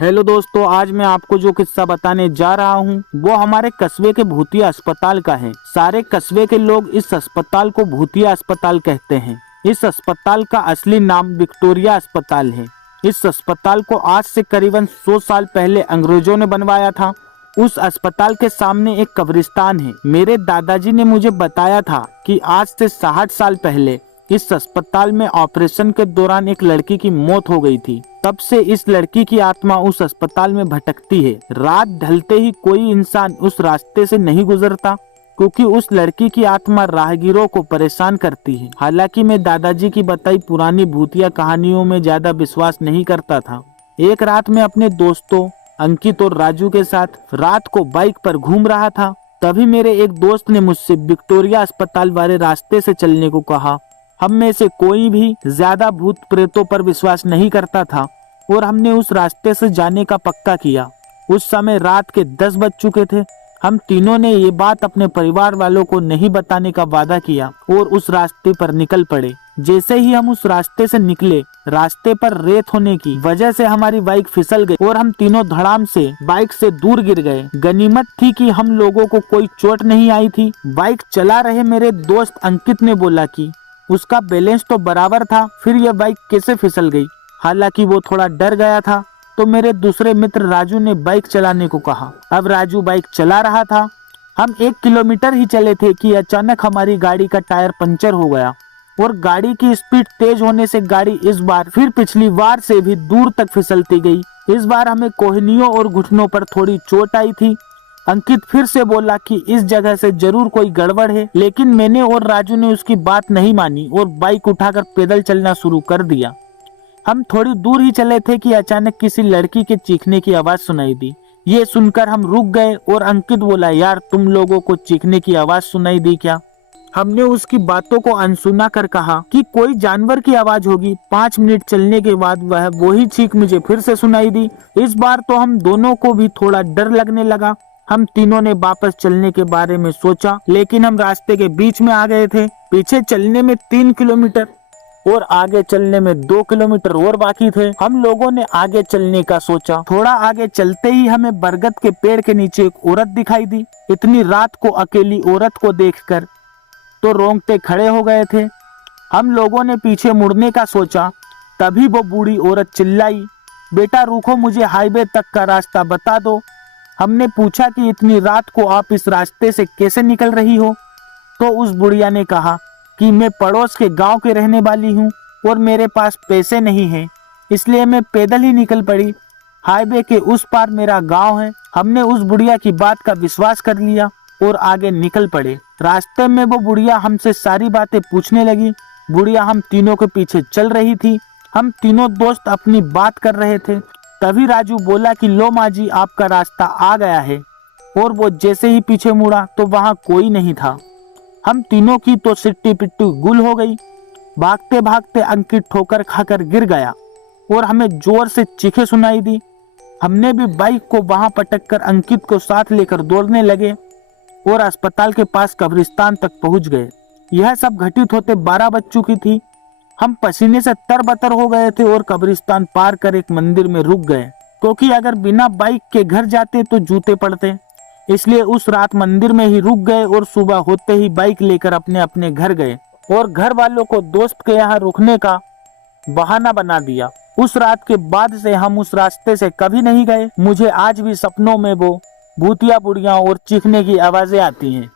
Hello दोस्तों, आज मैं आपको जो किस्सा बताने जा रहा हूँ वो हमारे कस्बे के भूतिया अस्पताल का है। सारे कस्बे के लोग इस अस्पताल को भूतिया अस्पताल कहते हैं। इस अस्पताल का असली नाम विक्टोरिया अस्पताल है। इस अस्पताल को आज से करीबन 100 साल पहले अंग्रेजों ने बनवाया था। उस अस्पताल के सामने एक कब्रिस्तान है। मेरे दादाजी ने मुझे बताया था कि आज से 60 साल पहले इस अस्पताल में ऑपरेशन के दौरान एक लड़की की मौत हो गई थी। तब से इस लड़की की आत्मा उस अस्पताल में भटकती है। रात ढलते ही कोई इंसान उस रास्ते से नहीं गुजरता, क्योंकि उस लड़की की आत्मा राहगीरों को परेशान करती है। हालांकि मैं दादाजी की बताई पुरानी भूतिया कहानियों में ज्यादा विश्वास नहीं करता था। एक रात मैं अपने दोस्तों अंकित और राजू के साथ रात को बाइक पर घूम रहा था। तभी मेरे एक दोस्त ने मुझसे विक्टोरिया अस्पताल वाले रास्ते से चलने को कहा। हम में से कोई भी ज्यादा भूत प्रेतों पर विश्वास नहीं करता था और हमने उस रास्ते से जाने का पक्का किया। उस समय रात के 10 बज चुके थे। हम तीनों ने ये बात अपने परिवार वालों को नहीं बताने का वादा किया और उस रास्ते पर निकल पड़े। जैसे ही हम उस रास्ते से निकले, रास्ते पर रेत होने की वजह से हमारी बाइक फिसल गई और हम तीनों धड़ाम से बाइक से दूर गिर गए। गनीमत थी कि हम लोगों को कोई चोट नहीं आई थी। बाइक चला रहे मेरे दोस्त अंकित ने बोला कि उसका बैलेंस तो बराबर था, फिर यह बाइक कैसे फिसल गई। हालांकि वो थोड़ा डर गया था। तो मेरे दूसरे मित्र राजू ने बाइक चलाने को कहा। अब राजू बाइक चला रहा था। हम 1 किलोमीटर ही चले थे कि अचानक हमारी गाड़ी का टायर पंचर हो गया और गाड़ी की स्पीड तेज होने से गाड़ी इस बार फिर पिछली बार से भी दूर तक फिसलती गई। इस बार हमें कोहनियों और घुटनों पर थोड़ी चोट आई थी। अंकित फिर से बोला कि इस जगह से जरूर कोई गड़बड़ है, लेकिन मैंने और राजू ने उसकी बात नहीं मानी और बाइक उठाकर पैदल चलना शुरू कर दिया। हम थोड़ी दूर ही चले थे कि अचानक किसी लड़की के चीखने की आवाज सुनाई दी। ये सुनकर हम रुक गए और अंकित बोला, यार तुम लोगों को चीखने की आवाज सुनाई दी क्या? हमने उसकी बातों को अनसुना कर कहा कि कोई जानवर की आवाज होगी। 5 मिनट चलने के बाद वह वही चीख मुझे फिर से सुनाई दी। इस बार तो हम दोनों को भी थोड़ा डर लगने लगा। हम तीनों ने वापस चलने के बारे में सोचा, लेकिन हम रास्ते के बीच में आ गए थे। पीछे चलने में 3 किलोमीटर और आगे चलने में 2 किलोमीटर और बाकी थे। हम लोगों ने आगे चलने का सोचा। थोड़ा आगे चलते ही हमें बरगद के पेड़ के नीचे एक औरत दिखाई दी। इतनी रात को अकेली औरत को देखकर तो रोंगटे खड़े हो गए थे। हम लोगों ने पीछे मुड़ने का सोचा, तभी वो बूढ़ी औरत चिल्लाई, बेटा रुको, मुझे हाईवे तक का रास्ता बता दो। हमने पूछा कि इतनी रात को आप इस रास्ते से कैसे निकल रही हो? तो उस बुढ़िया ने कहा कि मैं पड़ोस के गांव के रहने वाली हूं और मेरे पास पैसे नहीं हैं, इसलिए मैं पैदल ही निकल पड़ी। हाईवे के उस पार मेरा गांव है। हमने उस बुढ़िया की बात का विश्वास कर लिया और आगे निकल पड़े। रास्ते में वो बुढ़िया हमसे सारी बातें पूछने लगी। बुढ़िया हम तीनों के पीछे चल रही थी। हम तीनों दोस्त अपनी बात कर रहे थे। तभी राजू बोला कि लो माँ जी, आपका रास्ता आ गया है। और वो जैसे ही पीछे मुड़ा तो वहां कोई नहीं था। हम तीनों की तो सिट्टी पिट्टी गुल हो गई। भागते भागते अंकित ठोकर खाकर गिर गया और हमें जोर से चीखें सुनाई दी। हमने भी बाइक को वहां पटक कर अंकित को साथ लेकर दौड़ने लगे और अस्पताल के पास कब्रिस्तान तक पहुंच गए। यह सब घटित होते 12 बज चुकी थी। हम पसीने से तरबतर हो गए थे और कब्रिस्तान पार कर एक मंदिर में रुक गए, क्योंकि अगर बिना बाइक के घर जाते तो जूते पड़ते। इसलिए उस रात मंदिर में ही रुक गए और सुबह होते ही बाइक लेकर अपने अपने घर गए और घर वालों को दोस्त के यहाँ रुकने का बहाना बना दिया। उस रात के बाद से हम उस रास्ते से कभी नहीं गए। मुझे आज भी सपनों में वो भूतिया बुढ़िया और चीखने की आवाजें आती हैं।